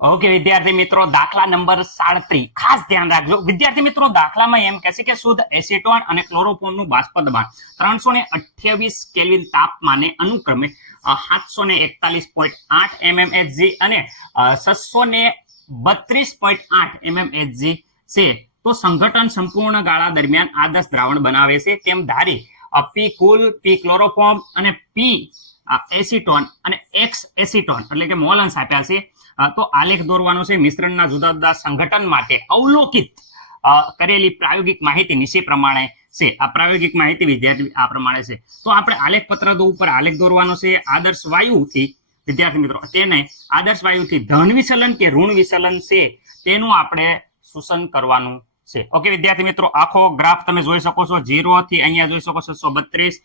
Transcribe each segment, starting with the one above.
Okay વિદ્યાર્થી મિત્રો, દાખલા નંબર 37 ખાસ ધ્યાન રાખજો. વિદ્યાર્થી મિત્રો, દાખલામાં એમ કહેશે કે શુદ્ધ એસીટોન અને ક્લોરોફોર્મનું બાષ્પ દબાણ 328 કેલ્વિન તાપમાને અનુક્રમે 741.8 mmHg અને 632.8 mmHg છે. તો સંઘટન સંપૂર્ણ ગાળા દરમિયાન આદર્શ દ્રાવણ બનાવે છે તેમ ધારી પી કુલ, પી ક્લોરોફોર્મ અને પી એસીટોન અને એક્સ એસીટોન એટલે કે મોલન્સ આપ્યા છે. તો આલેખ દોરવાનો છે. મિશ્રણના જુદા જુદા સંગઠન માટે અવલોકિત કરેલી પ્રાયોગિક માહિતી નીચે પ્રમાણે છે. આ પ્રાયોગિક માહિતી વિદ્યાર્થી આ પ્રમાણે છે. તો આપણે આલેખ પત્ર ઉપર આલેખ દોરવાનો છે. આદર્શ વાયુથી વિદ્યાર્થી મિત્રો તેને આદર્શ વાયુથી ધન વિચલન કે ઋણ વિચલન છે તેનું આપણે સૂચન કરવાનું છે. ઓકે વિદ્યાર્થી મિત્રો, આખો ગ્રાફ તમે જોઈ શકો છો. 0 થી અહીંયા જોઈ શકો છો 632,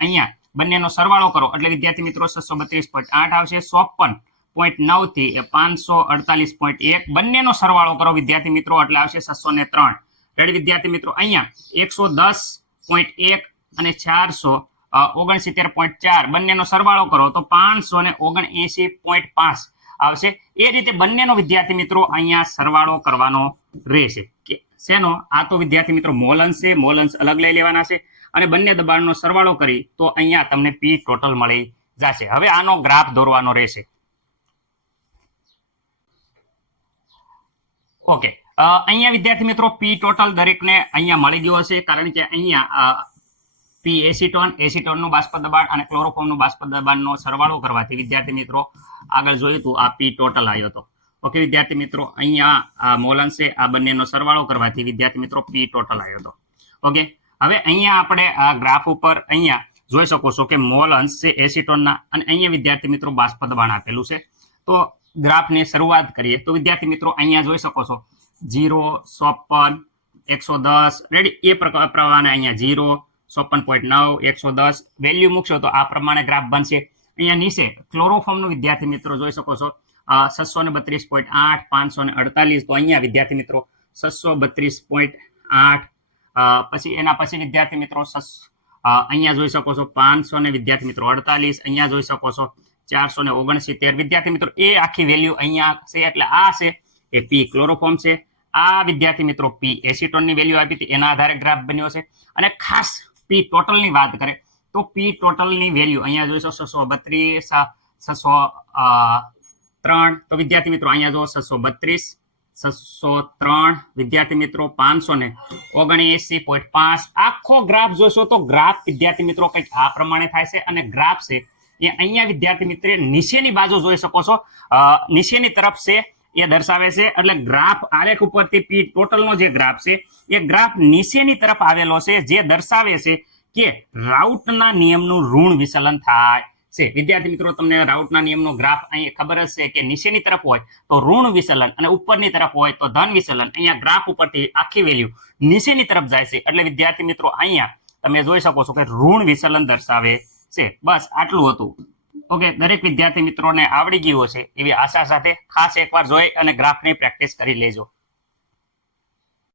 અહીંયા બંનેનો સરવાળો કરો એટલે વિદ્યાર્થી મિત્રો 632.8 આવશે. 54.9 થી 548.1 બંનેનો સરવાળો કરો વિદ્યાર્થી મિત્રો એટલે આવશે 603. રેડી વિદ્યાર્થી મિત્રો, અહીંયા 110.1 અને 469.4 બંનેનો સરવાળો કરો તો 579.5 આવશે. એ રીતે બંનેનો વિદ્યાર્થી મિત્રો અહીંયા સરવાળો કરવાનો રહેશે. શેનો? આ તો વિદ્યાર્થી મિત્રો મોલન્સ છે. મોલન્સ અલગ લઈ લેવાના છે અને બંને દબાણનો સરવાળો કરી તો અહીંયા તમને પી ટોટલ મળી જશે. હવે આનો ગ્રાફ દોરવાનો રહેશે. ઓકે, અહીંયા વિદ્યાર્થી મિત્રો પી ટોટલ દરેકને અહીંયા મળી ગયો હશે, કારણ કે અહીંયા પી એસીટોનનું બાષ્પ દબાણ અને ક્લોરોફોર્મનું બાષ્પ દબાણનો સરવાળો કરવાથી વિદ્યાર્થી મિત્રો આગળ જોયું હતું આ પી ટોટલ આવ્યો હતો. ઓકે વિદ્યાર્થી મિત્રો, અહીંયા મોલન્સ છે, આ બંનેનો સરવાળો કરવાથી વિદ્યાર્થી મિત્રો પી ટોટલ આવ્યો હતો. ઓકે, હવે અહીંયા આપણે આ ગ્રાફ ઉપર અહીંયા જોઈ શકો છો કે મોલન્સ છે એસીટોનના અને અહીંયા વિદ્યાર્થી મિત્રો બાષ્પ દબાણ આપેલું છે. તો ગ્રાફની શરૂઆત કરીએ તો વિદ્યાર્થી મિત્રો અહીંયા જોઈ શકો છો 0, 54, 110 રેડી. એ પ્રમાણે અહીંયા 0, 54.9, 110 વેલ્યુ મૂકશો તો આ પ્રમાણે ગ્રાફ બનશે. અહીંયા નીચે ક્લોરોફોર્મનું વિદ્યાર્થી મિત્રો જોઈ શકો છો 632.8, 548. તો અહીંયા વિદ્યાર્થી મિત્રો 632.8, પછી એના પછી વિદ્યાર્થી મિત્રો અહીંયા જોઈ શકો છો 500 ને વિદ્યાર્થી મિત્રો 48, અહીંયા જોઈ શકો છો 469 વિદ્યાર્થી મિત્રો. એ આખી વેલ્યુ અહીંયા છે એટલે આ છે એ પી ક્લોરોફોર્મ છે. આ વિદ્યાર્થી મિત્રો પી એસીટોનની વેલ્યુ આપી હતી એના આધારે ગ્રાફ બન્યો છે. અને ખાસ પી ટોટલની વાત કરે તો પી ટોટલની વેલ્યુ અહીંયા જોઈશો 632, 603. તો વિદ્યાર્થી મિત્રો અહીંયા જો 632, 603 વિદ્યાર્થી મિત્રો 579.5. આખો ગ્રાફ જોશો તો ગ્રાફ વિદ્યાર્થી મિત્રો કંઈક આ પ્રમાણે થાય છે. અને ગ્રાફ છે એ અહીંયા વિદ્યાર્થી મિત્રો નીચેની બાજુ જોઈ શકો છો, નીચેની તરફ છે એ દર્શાવે છે. એટલે ગ્રાફ આલેખ ઉપરથી પી ટોટલનો જે ગ્રાફ છે એ ગ્રાફ નીચેની તરફ આવેલો છે, જે દર્શાવે છે કે રાઉટના નિયમનું ઋણ વિચલન થાય છે. વિદ્યાર્થી મિત્રો, તમને રાઉટના નિયમનો ગ્રાફ અહીં ખબર જ છે કે નીચેની તરફ હોય તો ઋણ વિચલન અને ઉપરની તરફ હોય તો ધન વિચલન. અહીંયા ગ્રાફ ઉપરથી આખી વેલ્યુ નીચેની તરફ જાય છે એટલે વિદ્યાર્થી મિત્રો અહીંયા તમે જોઈ શકો છો કે ઋણ વિચલન દર્શાવે છે. બસ આટલું હતું. ઓકે, દરેક વિદ્યાર્થી મિત્રોને આવડી ગયું હશે એવી આશા સાથે ખાસ એકવાર જોઈ અને ગ્રાફની પ્રેક્ટિસ કરી લેજો.